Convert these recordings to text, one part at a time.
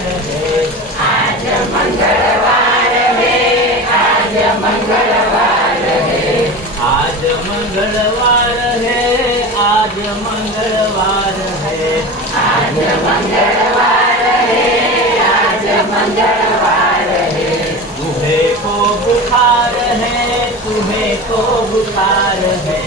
है, आज मंगलवार है, आज मंगलवार है, आज मंगलवार है, आज मंगलवार है, आज मंगलवार है, आज मंगलवार है। तुम्हें को बुखार है, तुम्हें को बुखार है,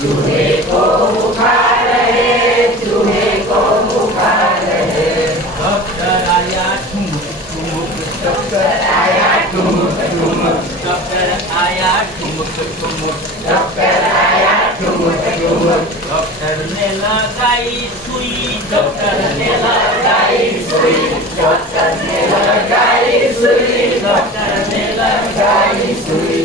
तुम्हें को बुखार है, तुम्हें को बुखार है। डॉक्टर आया ठुमक ठुमक, डॉक्टर आया ठुमक ठुमक, डॉक्टर आया ठुमक ठुमक, डॉक्टर आया ठुमक ठुमक। डॉक्टर ने लगाई सुई, डॉक्टर ने लगाई सुई, डॉक्टर ने लगाई सुई, डॉक्टर ने लगाई सुई।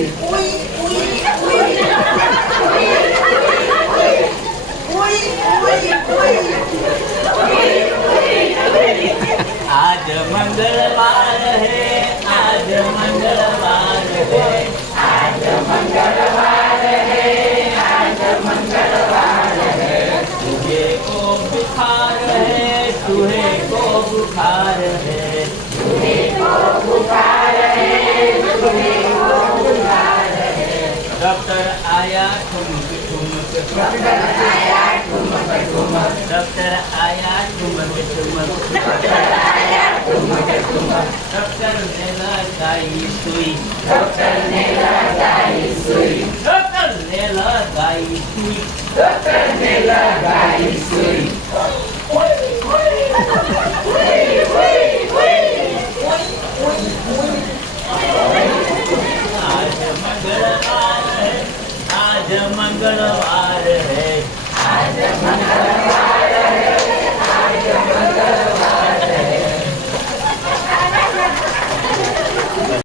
आज मंगलवार है, आज मंगलवार है, आज मंगलवार है, आज मंगलवार है। तुझे को बुखार है, तुझे को बुखार है, तुझे को बुखार है, तुझे को बुखार है। डॉक्टर आया ठुमक ठुमक, डॉक्टर आया ठुमक ठुमक, डॉक्टर आया ठुमक ठुमक, डॉक्टर आया ठुमक ठुमक। डॉक्टर ने लगाई सुई, डॉक्टर ने लगाई सुई, डॉक्टर ने लगाई सुई, डॉक्टर ने लगाई सुई।